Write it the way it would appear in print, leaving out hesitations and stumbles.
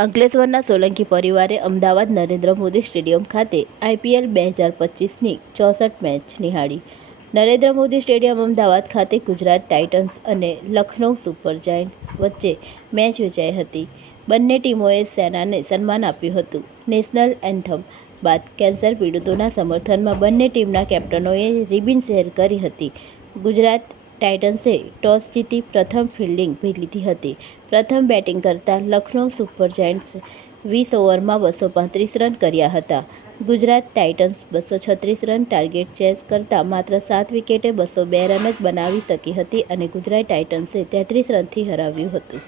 અંકલેશ્વરના સોલંકી પરિવારે અમદાવાદ નરેન્દ્ર મોદી સ્ટેડિયમ ખાતે IPL 2025ની 64 મેચ નિહાળી. નરેન્દ્ર મોદી સ્ટેડિયમ અમદાવાદ ખાતે ગુજરાત ટાઇટન્સ અને લખનઉ સુપર જાયન્ટ્સ વચ્ચે મેચ યોજાઈ હતી. બંને ટીમોએ સેનાને સન્માન આપ્યું હતું. નેશનલ એન્થમ બાદ કેન્સર પીડિતોના સમર્થનમાં બંને ટીમના કેપ્ટનોએ રિબિન શેર કરી હતી. ગુજરાત ટાઇટન્સે ટોસ જીતી પ્રથમ ફિલ્ડિંગ લીધી હતી. પ્રથમ બેટિંગ કરતા લખનઉ સુપર જાયન્ટ્સ 20 ઓવરમાં 235 રન કર્યા હતા. Gujarat titans 236 run target chase કરતા માત્ર 7 વિકેટે 202 રન જ બનાવી શકી હતી અને ગુજરાત ટાઇટન્સે 33 રનથી હરાવ્યું હતું.